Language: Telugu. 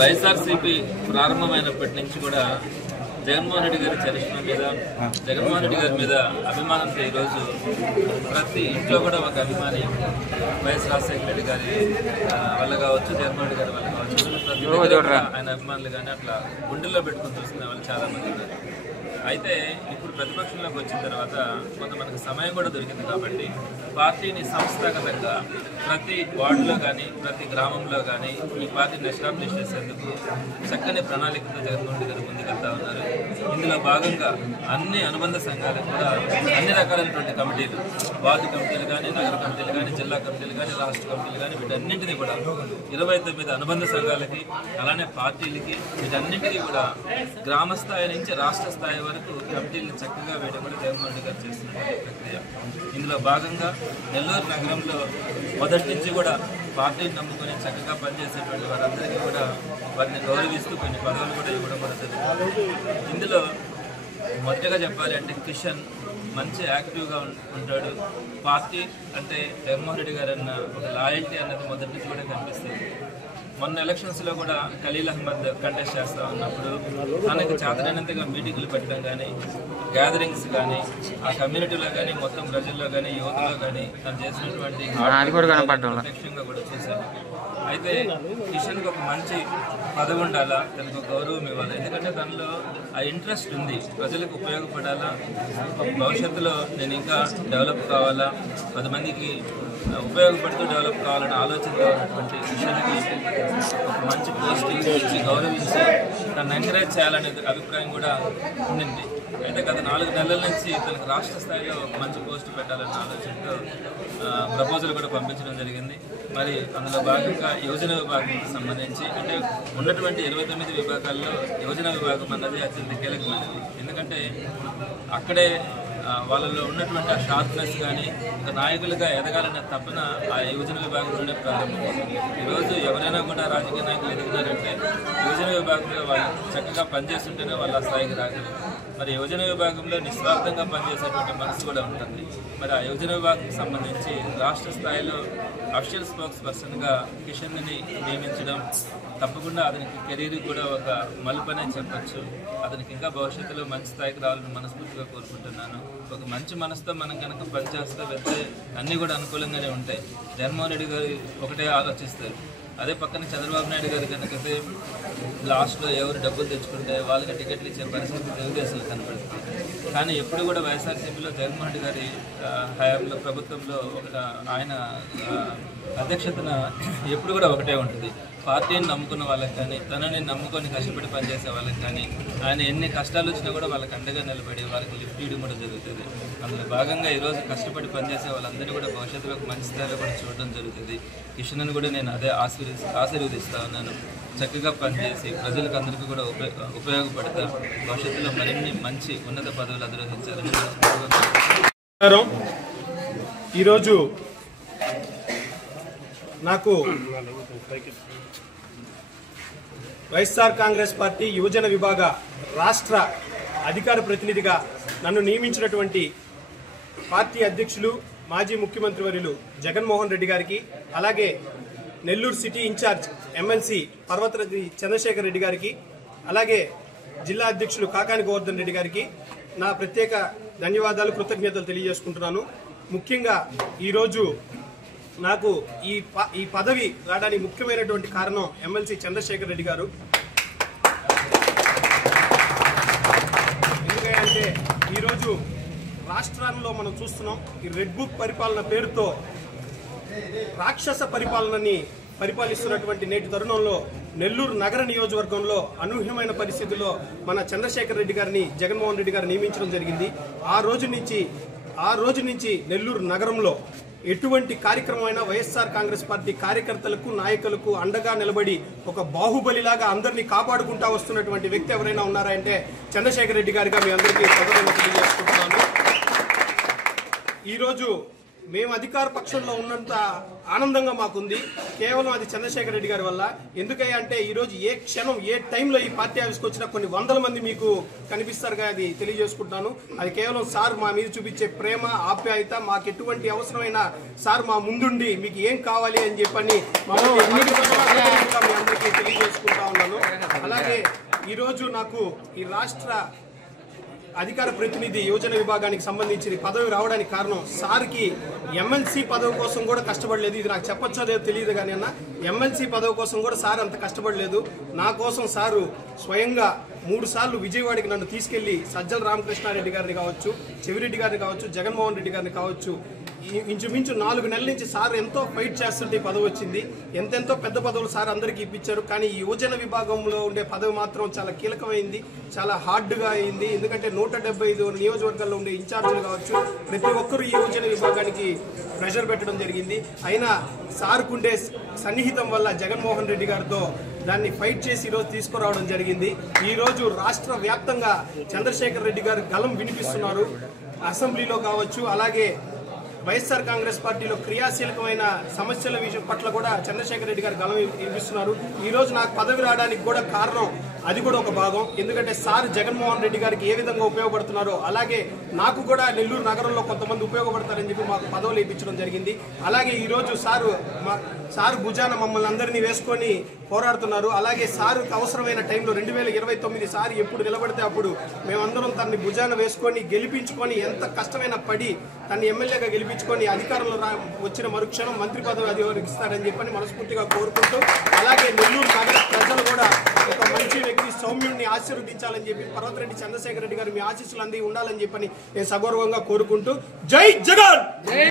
వైఎస్ఆర్సీపీ ప్రారంభమైనప్పటి నుంచి కూడా జగన్మోహన్ రెడ్డి గారి చరిష్మా మీద, జగన్మోహన్ రెడ్డి గారి మీద అభిమానంతో ఈరోజు ప్రతి ఇంట్లో కూడా ఒక అభిమాని వైఎస్ రాజశేఖర రెడ్డి గారి వల్ల కావచ్చు, జగన్మోహన్ రెడ్డి గారి వల్ల కావచ్చు, ప్రతి దగ్గర ఆయన అభిమానులు కానీ అట్లా గుండెల్లో పెట్టుకుని చూసుకునే వాళ్ళు చాలా మంది ఉన్నారు. అయితే ఇప్పుడు ప్రతిపక్షంలోకి వచ్చిన తర్వాత కొంత మనకు సమయం కూడా దొరికింది కాబట్టి పార్టీని సంస్థాగతంగా ప్రతి వార్డులో కానీ ప్రతి గ్రామంలో కానీ ఈ పార్టీని ఎస్టాబ్లిష్ చేసేందుకు చక్కని ప్రణాళికతో జగన్మోహన్ రెడ్డి గారు ముందుకెళ్తా ఉన్నారు. ఇందులో భాగంగా అన్ని అనుబంధ సంఘాలకు కూడా అన్ని రకాలైనటువంటి కమిటీలు, వార్డు కమిటీలు కానీ, నగర కమిటీలు కానీ, జిల్లా కమిటీలు కానీ, రాష్ట్ర కమిటీలు కానీ, వీటన్నింటినీ కూడా 29 అనుబంధ సంఘాలకి, అలానే పార్టీలకి, వీటన్నింటినీ కూడా గ్రామ స్థాయి నుంచి రాష్ట్ర స్థాయి వరకు కమిటీలను చక్కగా వేయడం కూడా జగన్మోహన్ రెడ్డి గారు చేస్తున్నటువంటి ప్రక్రియ. ఇందులో భాగంగా నెల్లూరు నగరంలో మొదటి నుంచి కూడా పార్టీని నమ్ముకొని చక్కగా పనిచేసేటువంటి వారందరికీ కూడా వారిని గౌరవిస్తూ కొన్ని పదవులు కూడా ఇవ్వడం కూడా జరుగుతుంది. ఇందులో మొదటగా చెప్పాలి అంటే కిషన్ మంచి యాక్టివ్గా ఉంటాడు. పార్టీ అంటే జగన్మోహన్ రెడ్డి గారు అన్న ఒక లాయల్టీ అన్నది మొదటి నుంచి కూడా కనిపిస్తుంది. మొన్న ఎలక్షన్స్లో కూడా ఖలీల్ అహ్మద్ కంటెస్ట్ చేస్తూ ఉన్నప్పుడు తనకు చేతనైనంతగా మీటింగ్లు పెట్టడం కానీ, గ్యాదరింగ్స్ కానీ, ఆ కమ్యూనిటీలో కానీ, మొత్తం ప్రజల్లో కానీ, యువతలో కానీ తను చేసినటువంటి ప్రత్యక్షంగా కూడా చూశాను. అయితే కిషన్కి ఒక మంచి పదవి ఉండాలా, తనకు గౌరవం ఇవ్వాలి. ఎందుకంటే తనలో ఆ ఇంట్రెస్ట్ ఉంది, ప్రజలకు ఉపయోగపడాలా, భవిష్యత్తులో నేను ఇంకా డెవలప్ కావాలా, 10 మందికి ఉపయోగపడుతూ డెవలప్ కావాలని ఆలోచనతో ఉన్నటువంటి కిషన్కి ఒక మంచి పోస్ట్ ఇచ్చి గౌరవించి తను ఎంకరేజ్ చేయాలనే అభిప్రాయం కూడా ఉండింది. అయితే గత 4 నెలల నుంచి తనకు రాష్ట్ర స్థాయిలో ఒక మంచి పోస్ట్ పెట్టాలన్న ఆలోచనతో ప్రపోజల్ కూడా పంపించడం జరిగింది. మరి అందులో భాగంగా యువజన విభాగానికి సంబంధించి అంటే ఉన్నటువంటి 29 విభాగాల్లో యువజన విభాగం అన్నది అత్యంత కీలకమైనది. ఎందుకంటే అక్కడే వాళ్ళలో ఉన్నటువంటి ఆ షార్ప్నెస్ కానీ, ఒక నాయకులుగా ఎదగాలన్న తపన ఆ యువజన విభాగంలోనే ప్రారంభమవుతుంది. ఈరోజు ఎవరైనా కూడా రాజకీయ నాయకులు ఎదుగుతారంటే యువజన విభాగంలో వాళ్ళు చక్కగా పనిచేస్తుంటేనే వాళ్ళు ఆ స్థాయికి రాగలరు. మరి యువజన విభాగంలో నిస్వార్థంగా పనిచేసేటువంటి మనసు కూడా ఉంటుంది. మరి ఆ యువజన విభాగంకి సంబంధించి రాష్ట్ర స్థాయిలో అఫీషియల్ స్పోక్స్ పర్సన్గా కిషన్ని నియమించడం తప్పకుండా అతనికి కెరీర్ కూడా ఒక మలుపనే చెప్పచ్చు. అతనికి ఇంకా భవిష్యత్తులో మంచి స్థాయికి రావాలని మనస్ఫూర్తిగా కోరుకుంటున్నాను. ఒక మంచి మనసుతో మనం కనుక పనిచేస్తూ వెళ్తే అన్నీ కూడా అనుకూలంగానే ఉంటాయి. జగన్మోహన్ రెడ్డి గారు ఒకటే ఆలోచిస్తారు. అదే పక్కన చంద్రబాబు నాయుడు గారు కనుకైతే లాస్ట్లో ఎవరు డబ్బులు తెచ్చుకుంటే వాళ్ళకి టికెట్లు ఇచ్చే పరిస్థితి తెలుగుదేశంలో కనపడుతుంది. కానీ ఎప్పుడు కూడా వైఎస్ఆర్సీపీలో జగన్మోహన్ రెడ్డి గారి హయాంలో ప్రభుత్వంలో ఆయన అధ్యక్షతన ఎప్పుడు కూడా ఒకటే ఉంటుంది. పార్టీని నమ్ముకున్న వాళ్ళకి కానీ, తనని నమ్ముకొని కష్టపడి పనిచేసే వాళ్ళకి కానీ, ఆయన ఎన్ని కష్టాలు వచ్చినా కూడా వాళ్ళకి అండగా నిలబడి వాళ్ళకి లిఫ్ట్ ఇవ్వడం కూడా జరుగుతుంది. అందులో భాగంగా ఈరోజు కష్టపడి పనిచేసే వాళ్ళందరినీ కూడా భవిష్యత్తులో మంచి స్థాయిలో కూడా చూడడం జరుగుతుంది. కిషన్ను కూడా నేను అదే ఆశీర్వదిస్తా ఉన్నాను. చక్కగా పనిచేసి ప్రజలకు అందరికీ కూడా ఉపయోగపడతా భవిష్యత్తులో మరిన్ని మంచి ఉన్నత పదవులు అధిరోహించాలని. ఈరోజు నాకు వైఎస్ఆర్ కాంగ్రెస్ పార్టీ యువజన విభాగ రాష్ట్ర అధికార ప్రతినిధిగా నన్ను నియమించినటువంటి పార్టీ అధ్యక్షులు మాజీ ముఖ్యమంత్రి వర్యులు జగన్మోహన్ రెడ్డి గారికి, అలాగే Nellore city incharge MLC Parvathareddy Chandrasekhar Reddy గారికి, అలాగే జిల్లా అధ్యక్షులు కాకాని గోవర్ధన్ రెడ్డి గారికి నా ప్రత్యేక ధన్యవాదాలు, కృతజ్ఞతలు తెలియజేసుకుంటున్నాను. ముఖ్యంగా ఈరోజు నాకు ఈ పదవి రావడానికి ముఖ్యమైనటువంటి కారణం ఎమ్మెల్సీ చంద్రశేఖర్ రెడ్డి గారు. ఎందుకంటే ఈరోజు రాష్ట్రాల్లో మనం చూస్తున్నాం ఈ రెడ్ బుక్ పరిపాలన పేరుతో రాక్షస పరిపాలనని పరిపాలిస్తున్నటువంటి నేటి తరుణంలో నెల్లూరు నగర నియోజకవర్గంలో అనూహ్యమైన పరిస్థితుల్లో మన చంద్రశేఖర్ రెడ్డి గారిని జగన్మోహన్ రెడ్డి గారు నియమించడం జరిగింది. ఆ రోజు నుంచి నెల్లూరు నగరంలో ఎటువంటి కార్యక్రమమైనా వైఎస్ఆర్ కాంగ్రెస్ పార్టీ కార్యకర్తలకు నాయకులకు అండగా నిలబడి ఒక బాహుబలిలాగా అందరినీ కాపాడుకుంటా వస్తున్నటువంటి వ్యక్తి ఎవరైనా ఉన్నారా అంటే చంద్రశేఖర్ రెడ్డి గారిగా మీ అందరికీ స్వాగతం తెలియజేసుకుంటున్నాను. ఈరోజు మేము అధికార పక్షంలో ఉన్నంత ఆనందంగా మాకుంది, కేవలం అది చంద్రశేఖర్ రెడ్డి గారి వల్ల. ఎందుకంటే అంటే ఈరోజు ఏ క్షణం ఏ టైంలో ఈ పార్టీ ఆఫీస్కి వచ్చినా కొన్ని వందల మంది మీకు కనిపిస్తారుగా, అది తెలియజేసుకుంటున్నాను. అది కేవలం సార్ మా మీద చూపించే ప్రేమ ఆప్యాయత, మాకు ఎటువంటి అవసరమైన సార్ మా ముందుండి మీకు ఏం కావాలి అని చెప్పని మీ అందరికీ తెలియజేసుకుంటా ఉన్నాను. అలాగే ఈరోజు నాకు ఈ రాష్ట్ర అధికార ప్రతినిధి యువజన విభాగానికి సంబంధించి పదవి రావడానికి కారణం సార్కి ఎమ్మెల్సీ పదవి కోసం కూడా కష్టపడలేదు. ఇది నాకు చెప్పొచ్చో లేదో తెలియదు కానీ అన్న, ఎమ్మెల్సీ పదవి కోసం కూడా సార్ అంత కష్టపడలేదు. నా కోసం సారు స్వయంగా 3 సార్లు విజయవాడకి నన్ను తీసుకెళ్లి సజ్జల రామకృష్ణారెడ్డి గారిని కావచ్చు, చెవిరెడ్డి గారిని కావచ్చు, జగన్మోహన్ రెడ్డి గారిని కావచ్చు, ఇంచుమించు 4 నెలల నుంచి సార్ ఎంతో ఫైట్ చేస్తుంటే ఈ పదవి వచ్చింది. ఎంతెంతో పెద్ద పదవులు సార్ అందరికీ ఇప్పించారు. కానీ ఈ యువజన విభాగంలో ఉండే పదవి మాత్రం చాలా కీలకమైంది, చాలా హార్డ్గా అయింది. ఎందుకంటే 175 నియోజకవర్గాల్లో ఉండే ఇన్ఛార్జీలు కావచ్చు, ప్రతి ఒక్కరూ ఈ యువజన విభాగానికి ప్రెషర్ పెట్టడం జరిగింది. అయినా సార్కుండే సన్నిహితం వల్ల జగన్మోహన్ రెడ్డి గారితో దాన్ని ఫైట్ చేసి ఈరోజు తీసుకురావడం జరిగింది. ఈరోజు రాష్ట్ర వ్యాప్తంగా చంద్రశేఖర్ రెడ్డి గారు గలం వినిపిస్తున్నారు. అసెంబ్లీలో కావచ్చు, అలాగే వైఎస్ఆర్ కాంగ్రెస్ పార్టీలో క్రియాశీలకమైన సమస్యల విషయం పట్ల కూడా చంద్రశేఖర్ రెడ్డి గారు గలం వినిపిస్తున్నారు. ఈ రోజు నాకు పదవి రావడానికి కూడా కారణం అది కూడా ఒక భాగం. ఎందుకంటే సార్ జగన్మోహన్ రెడ్డి గారికి ఏ విధంగా ఉపయోగపడుతున్నారో అలాగే నాకు కూడా నెల్లూరు నగరంలో కొంతమంది ఉపయోగపడతారని చెప్పి మాకు పదవులు ఇప్పించడం జరిగింది. అలాగే ఈరోజు సారు భుజాన మమ్మల్ని అందరినీ వేసుకొని పోరాడుతున్నారు. అలాగే సారుకు అవసరమైన టైంలో 2029 సార్ ఎప్పుడు నిలబడితే అప్పుడు మేమందరం తనని భుజాన వేసుకొని గెలిపించుకొని ఎంత కష్టమైన పడి తన ఎమ్మెల్యేగా గెలిపించుకొని అధికారంలో వచ్చిన మరుక్షణం మంత్రి పదవి అధికారిస్తారని చెప్పని మనస్ఫూర్తిగా కోరుకుంటూ, అలాగే నెల్లూరు నగర ప్రజలు కూడా ఒక మంచి వ్యక్తి సౌమ్యుడిని ఆశీర్వదించాలని చెప్పి పర్వతరెడ్డి చంద్రశేఖర్ రెడ్డి గారు మీ ఆశీస్సులు అంది ఉండాలని చెప్పని నేను సగౌరవంగా కోరుకుంటూ జై జగన్.